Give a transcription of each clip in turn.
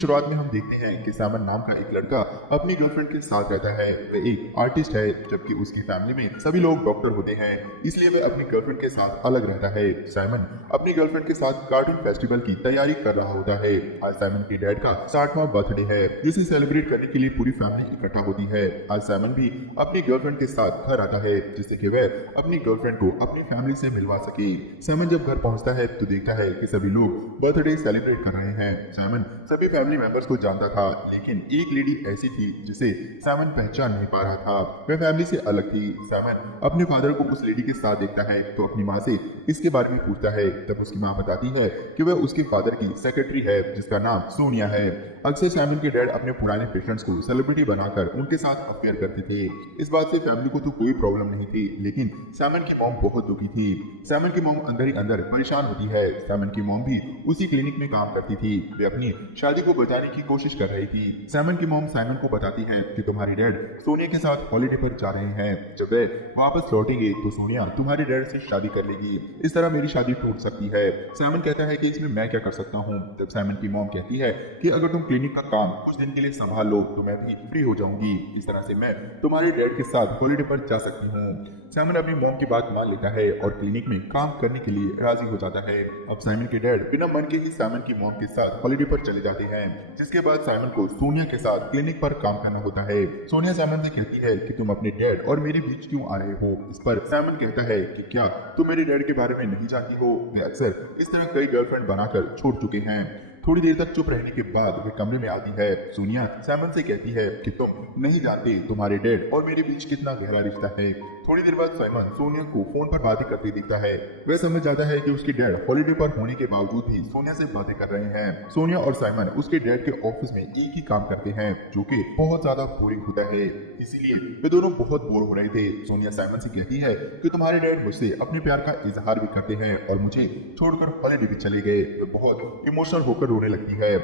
शुरुआत में हम देखते हैं कि सामन नाम का एक लड़का अपनी गर्लफ्रेंड के साथ रहता है। वह एक आर्टिस्ट है, जबकि उसकी फैमिली में सभी लोग डॉक्टर होते हैं, इसलिए वह अपनी गर्लफ्रेंड के साथ अलग रहता है। साइमन अपनी गर्लफ्रेंड के साथ कार्टून फेस्टिवल की तैयारी कर रहा होता है। आज साइमन की डैड का 60वां बर्थडे है, जिसे सेलिब्रेट करने के लिए पूरी फैमिली इकट्ठा होती है। आज साइमन भी अपनी गर्लफ्रेंड के साथ घर आता है, जिससे कि वह अपनी गर्लफ्रेंड को अपनी फैमिली से मिलवा सके। साइमन जब घर पहुंचता है तो देखता है कि सभी लोग बर्थडे सेलिब्रेट कर रहे हैं। साइमन सभी फैमिली मेंबर्स को जानता था, लेकिन एक लेडी ऐसी थी जिसे साइमन पहचान नहीं पा रहा था। वह फैमिली से अलग थी। साइमन अपने फादर को उस लेडी के साथ देखता है तो अपनी माँ से इसके बारे में पूछता है। तब उसकी माँ बताती है कि वह उसके फादर की सेक्रेटरी है, जिसका नाम सोनिया है। अक्सर साइमन के डैड अपने पुराने पेशेंट्स को सेलिब्रिटी बनाकर उनके साथ अफेयर करते थे। इस बात से फैमिली को तो कोई प्रॉब्लम नहीं थी, लेकिन साइमन की मॉम बहुत दुखी थी। साइमन की मॉम अंदर ही अंदर परेशान होती है। साइमन की मॉम भी उसी क्लिनिक में काम करती थी। वे अपनी शादी को बचाने की कोशिश कर रही थी। साइमन की मॉम साइमन को बताती है कि तुम्हारी डैड सोनिया के साथ हॉलिडे पर जा रहे हैं। जब वे वापस लौटेंगे तो सोनिया तुम्हारे डैड से शादी कर लेगी। इस तरह मेरी शादी टूट सकती है। साइमन कहता है कि इसमें मैं क्या कर सकता हूँ। तब साइमन की मॉम कहती है कि अगर तुम क्लिनिक का काम कुछ दिन के लिए संभाल लो तो मैं भी फ्री हो जाऊंगी। इस तरह से मैं तुम्हारे डैड के साथ हॉलिडे पर जा सकती हूँ। साइमन अपनी मॉम की बात मान लेता है और क्लिनिक में काम करने के लिए राजी हो जाता है। अब साइमन के डैड बिना मन के ही साइमन की मॉम के साथ हॉलिडे पर चले जाते हैं, जिसके बाद साइमन को सोनिया के साथ क्लिनिक पर काम करना होता है। सोनिया साइमन से कहती है कि तुम अपने डैड और मेरे बीच क्यों आ रहे हो। इस पर साइमन कहता है कि क्या तुम मेरे डैड के बारे में नहीं जानती हो, वे अक्सर इस तरह कई गर्लफ्रेंड बनाकर छोड़ चुके हैं। थोड़ी देर तक चुप रहने के बाद वे कमरे में आती है। सोनिया साइमन से कहती है कि तुम नहीं जानते तुम्हारे डैड और मेरे बीच कितना गहरा रिश्ता है। थोड़ी देर बाद साइमन सोनिया को फोन पर बातें करते दिखता है। वह समझ जाता है कि उसके डैड हॉलिडे पर होने के बावजूद भी सोनिया से बातें कर रहे हैं। सोनिया और साइमन उसके डैड के ऑफिस में एक ही काम करते हैं, जो कि बहुत ज्यादा बोरिंग होता है, इसीलिए वे दोनों बहुत बोर हो रहे थे। सोनिया साइमन से कहती है कि तुम्हारे डैड मुझसे अपने प्यार का इजहार भी करते हैं और मुझे छोड़कर हॉलिडे भी चले गए। वे बहुत इमोशनल होकर रोने लगती है।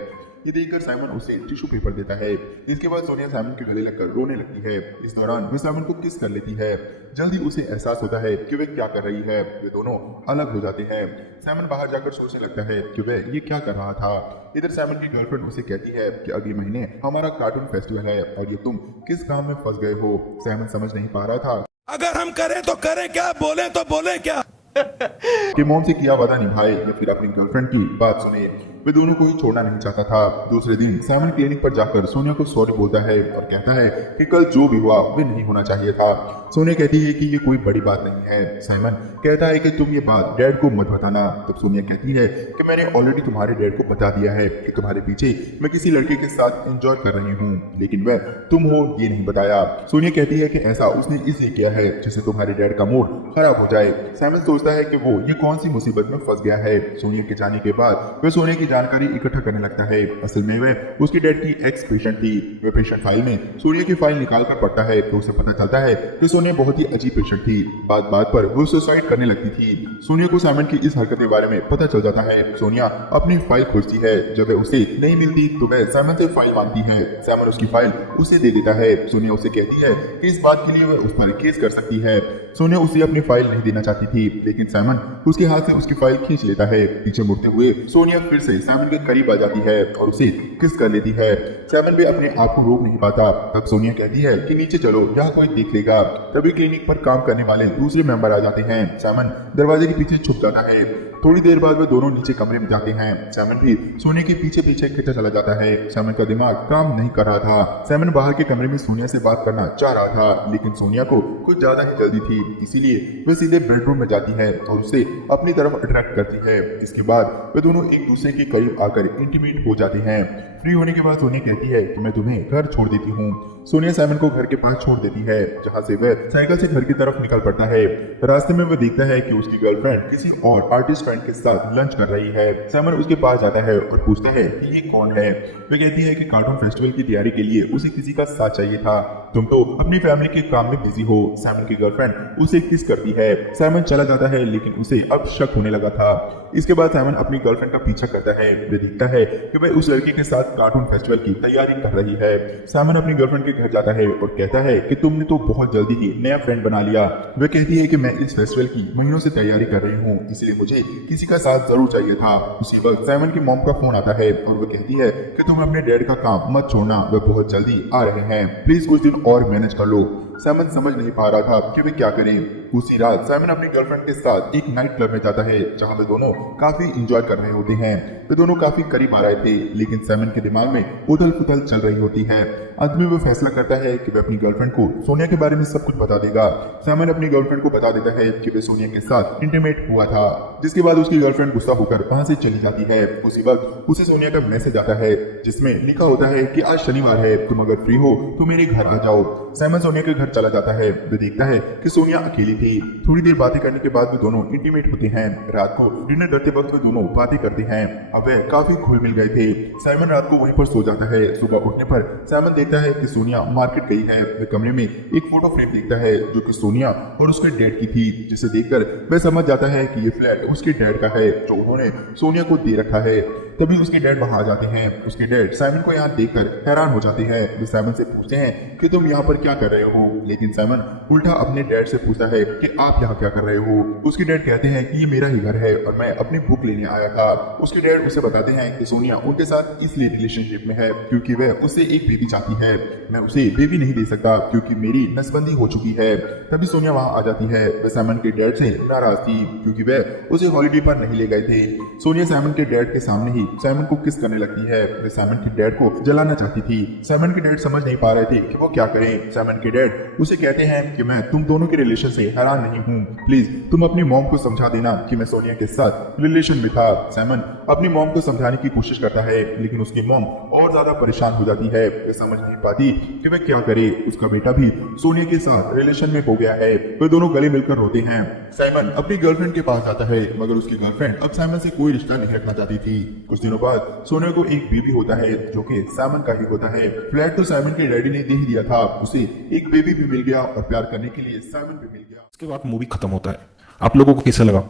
ये देखकर साइमन उसे टिश्यू पेपर देता है। इसके बाद सोनिया साइमन के गले लगकर रोने लगती है। इस दौरान वे साइमन को किस कर लेती है। जल्दी उसे एहसास होता है कि वे क्या कर रही है। वे दोनों अलग हो जाते हैं। साइमन बाहर जाकर सोचने लगता है कि वह ये क्या कर रहा था। इधर साइमन की गर्लफ्रेंड उसे कहती है कि अगले महीने हमारा कार्टून फेस्टिवल है और ये तुम किस काम में फंस गए हो। साइमन समझ नहीं पा रहा था अगर हम करें तो करें क्या, बोले तो बोले क्या। कि मॉम से किया वादा निभाए या फिर अपनी गर्लफ्रेंड की बात सुने। वे दोनों को ही छोड़ना नहीं चाहता था। दूसरे दिन साइमन क्लिनिक पर जाकर सोनिया को सॉरी बोलता है और कहता है कि कल जो भी हुआ वे नहीं होना चाहिए था। सोनिया कहती है कि ये कोई बड़ी बात नहीं है। साइमन कहता है कि तुम ये बात डैड को मत बताना। तब सोनिया कहती है कि मैंने ऑलरेडी तुम्हारे डैड को बता दिया है कि तुम्हारे पीछे मैं किसी लड़के के साथ एंजॉय कर रही हूँ, लेकिन वह तुम हो ये नहीं बताया। सोनिया कहती है कि ऐसा उसने इसलिए किया है जिससे तुम्हारे डैड का मूड खराब हो जाए। साइमन सोचता है कि वो ये कौन सी मुसीबत में फंस गया है। सोनिया के जाने के बाद वह सोनिया की जानकारी इकट्ठा करने लगता है। असल में वह उसकी डैड की एक्स पेशेंट थी। वह पेशेंट फाइल में सोनिया की फाइल निकाल कर पढ़ता है तो उसे पता चलता है कि सोनिया बहुत ही अजीब पेशेंट थी। बात बात पर वो सुसाइड करने लगती थी। सोनिया को साइमन की इस हरकत के बारे में पता चल जाता है। सोनिया अपनी फाइल खोजती है। जब वह उसे नहीं मिलती तो वह साइमन से फाइल मांगती है। साइमन उसकी फाइल उसे दे देता है। सोनिया उसे कहती है कि इस बात के लिए वह उस पर केस कर सकती है। सोनिया उसे अपनी फाइल नहीं देना चाहती थी, लेकिन साइमन उसके हाथ से उसकी फाइल खींच लेता है। पीछे मुड़ते हुए सोनिया फिर से साइमन के करीब आ जाती है और उसे किस कर लेती है। साइमन भी अपने आप को रोक नहीं पाता। तब सोनिया कहती है कि नीचे चलो, यहाँ कोई देख लेगा। तभी क्लिनिक पर काम करने वाले दूसरे मेंबर आ जाते हैं। साइमन दरवाजे के पीछे छुप जाता है। थोड़ी देर बाद वे दोनों नीचे कमरे में जाते हैं। साइमन भी सोनिया के पीछे पीछे खिंचा चला जाता है। साइमन का दिमाग काम नहीं कर रहा था। साइमन बाहर के कमरे में सोनिया से बात करना चाह रहा था, लेकिन सोनिया को कुछ ज्यादा ही जल्दी थी, इसीलिए वे सीधे बेडरूम में जाती है और उसे अपनी तरफ अट्रैक्ट करती है। इसके बाद वे दोनों एक दूसरे के करीब आकर इंटीमेट हो जाते हैं। फ्री होने के बाद सोनिया कहती है कि मैं तुम्हें घर छोड़ देती हूँ। सोनिया साइमन को घर के पास छोड़ देती है, जहाँ से वह साइकिल से घर की तरफ निकल पड़ता है। रास्ते में वह देखता है कि उसकी गर्लफ्रेंड किसी और आर्टिस्ट फ्रेंड के साथ लंच कर रही है। साइमन उसके पास जाता है और पूछता है कि ये कौन है। वह कहती है कि कार्टून फेस्टिवल की तैयारी के लिए उसे किसी का साथ चाहिए था। तुम तो अपनी फैमिली के काम में बिजी हो। साइमन की गर्लफ्रेंड उसे किस करती है। साइमन चला जाता है लेकिन उसे अब शक होने लगा था। इसके बाद साइमन अपनी गर्लफ्रेंड का पीछा करता है। वह देखता है कि वह उस लड़की के साथ कार्टून फेस्टिवल की तैयारी कर रही है। साइमन अपनी गर्लफ्रेंड के घर जाता है और कहता है कि तुमने तो बहुत जल्दी ही नया फ्रेंड बना लिया। वह कहती है कि मैं इस फेस्टिवल की महीनों से तैयारी कर रही हूँ, इसलिए मुझे किसी का साथ जरूर चाहिए था। उसी वक्त साइमन की मॉम का फोन आता है और वो कहती है कि तुम अपने डैड का काम मत छोड़ना, वे बहुत जल्दी आ रहे हैं, प्लीज कुछ दिन और मैनेज कर लो। साइमन समझ नहीं पा रहा था कि वे क्या करें। उसी रात साइमन अपनी गर्लफ्रेंड के साथ एक नाइट क्लब में जाता है जहां वे दोनों काफी इंजॉय कर रहे होते हैं। वे दोनों काफी करीब आ रहे थे लेकिन साइमन के दिमाग में उथल पुथल चल रही होती है। अंत में वो फैसला करता है कि वह अपनी गर्लफ्रेंड को सोनिया के बारे में सब कुछ बता देगा। साइमन अपनी गर्लफ्रेंड को बता देता है कि वह सोनिया के साथ इंटीमेट हुआ था, जिसके बाद उसकी गर्लफ्रेंड गुस्सा होकर वहां से चली जाती है। उसी वक्त उसे सोनिया का मैसेज आता है जिसमें लिखा होता है कि आज शनिवार है, तुम अगर फ्री हो तो मेरे घर आ जाओ। साइमन सोनिया के घर चला जाता है। वह देखता है कि सोनिया अकेली थी। थोड़ी देर बातें करने के बाद वे दोनों इंटीमेट होते हैं। रात को डिनर करते वक्त वे दोनों बातें करते हैं। अब वे काफी घुल मिल गए थे। साइमन रात को वहीं पर सो जाता है। सुबह उठने पर साइमन देखता है कि सोनिया मार्केट गई है। वह कमरे में एक फोटो फ्रेम देखता है जो कि सोनिया और उसके डैड की थी, जिसे देखकर वह समझ जाता है कि ये फ्लैट उसके डैड का है जो उन्होंने सोनिया को दे रखा है। तभी उसके डैड वहां आ जाते हैं। उसके डैड साइमन को यहाँ देखकर हैरान हो जाते हैं। वे साइमन से पूछते हैं कि तुम यहाँ पर क्या कर रहे हो, लेकिन साइमन उल्टा अपने डैड से पूछता है कि आप यहाँ क्या कर रहे हो। उसके डैड कहते हैं कि ये मेरा ही घर है और मैं अपनी बुक लेने आया था। उसके डैड उसे बताते हैं कि सोनिया उनके साथ इसलिए रिलेशनशिप में है क्योंकि वह उससे एक बेबी चाहती है। मैं उसे बेबी नहीं दे सकता क्योंकि मेरी नसबंदी हो चुकी है। तभी सोनिया वहां आ जाती है। वह साइमन के डैड से नाराज थी क्योंकि वह उसे हॉलीडे पर नहीं ले गए थे। सोनिया साइमन के डैड के सामने ही साइमन को किस करने लगती है। वह साइमन के डैड को जलाना चाहती थी। साइमन के डैड समझ नहीं पा रहे थे कि वो क्या करें। साइमन के डैड उसे कहते हैं कि मैं तुम दोनों के रिलेशन से हैरान नहीं हूँ, प्लीज तुम अपनी मॉम को समझा देना कि मैं सोनिया के साथ रिलेशन में था। साइमन अपनी मॉम को समझाने की कोशिश करता है लेकिन उसकी मॉम और ज्यादा परेशान हो जाती है। वह समझ नहीं पाती कि वह क्या करे। उसका बेटा भी सोनिया के साथ रिलेशन में हो गया है। वे दोनों गले मिलकर रोते हैं। साइमन अपनी गर्लफ्रेंड के पास जाता है मगर उसकी गर्लफ्रेंड अब साइमन से कोई रिश्ता नहीं रखना चाहती थी। कुछ दिनों बाद सोनिया को एक बेबी होता है जो कि साइमन का ही होता है। फ्लैट तो साइमन के डैडी ने दे ही दिया था, उसे एक बेबी भी मिल गया और प्यार करने के लिए साइमन भी मिल गया। उसके बाद मूवी खत्म होता है। आप लोगों को कैसा लगा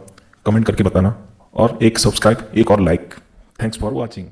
कमेंट करके बताना, और एक सब्सक्राइब, एक और लाइक। Thanks for watching.